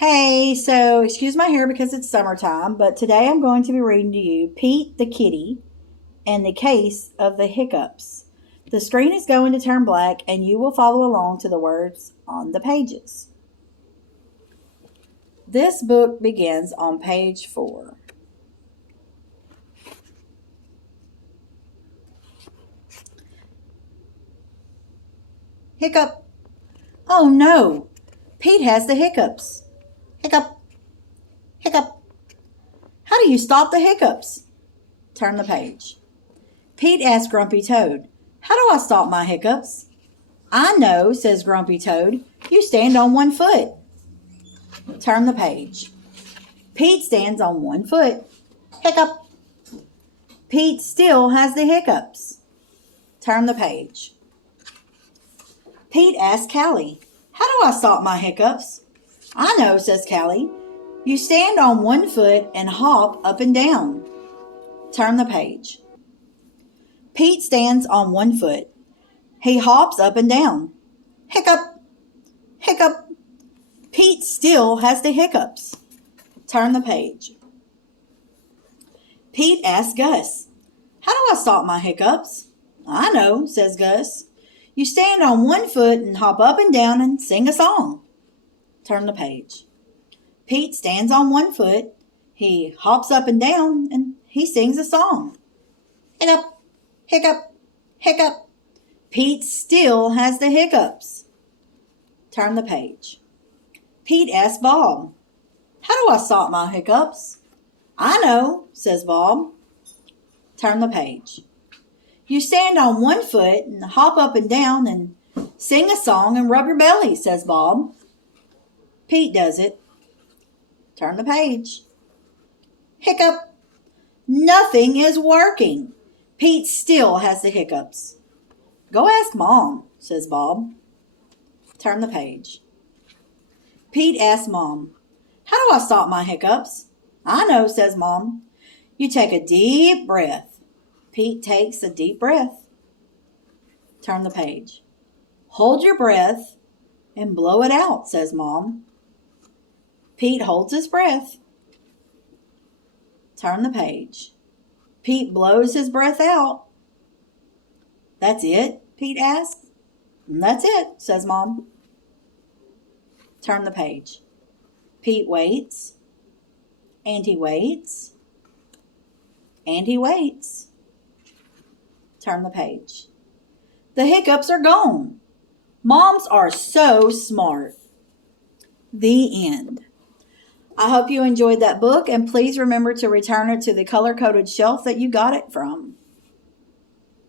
Hey, so excuse my hair because it's summertime, but today I'm going to be reading to you Pete the Kitty and the Case of the Hiccups. The screen is going to turn black and you will follow along to the words on the pages. This book begins on page 4. Hiccup. Oh no, Pete has the hiccups. Hiccup, hiccup. How do you stop the hiccups? Turn the page. Pete asked Grumpy Toad, "How do I stop my hiccups?" "I know," says Grumpy Toad. "You stand on one foot." Turn the page. Pete stands on one foot. Hiccup. Pete still has the hiccups. Turn the page. Pete asked Callie, "How do I stop my hiccups?" "I know," says Callie. "You stand on one foot and hop up and down." Turn the page. Pete stands on one foot. He hops up and down. Hiccup, hiccup. Pete still has the hiccups. Turn the page. Pete asks Gus, "How do I stop my hiccups?" "I know," says Gus. "You stand on one foot and hop up and down and sing a song." Turn the page. Pete stands on one foot. He hops up and down and he sings a song. Hiccup, hiccup, hiccup. Pete still has the hiccups. Turn the page. Pete asks Bob, "How do I stop my hiccups?" "I know," says Bob. Turn the page. "You stand on one foot and hop up and down and sing a song and rub your belly," says Bob. Pete does it. Turn the page. Hiccup. Nothing is working. Pete still has the hiccups. "Go ask Mom," says Bob. Turn the page. Pete asks Mom, "How do I stop my hiccups?" "I know," says Mom. "You take a deep breath." Pete takes a deep breath. Turn the page. "Hold your breath and blow it out," says Mom. Pete holds his breath. Turn the page. Pete blows his breath out. "That's it?" Pete asks. "That's it," says Mom. Turn the page. Pete waits, and he waits, and he waits. Turn the page. The hiccups are gone. Moms are so smart. The end. I hope you enjoyed that book, and please remember to return it to the color-coded shelf that you got it from.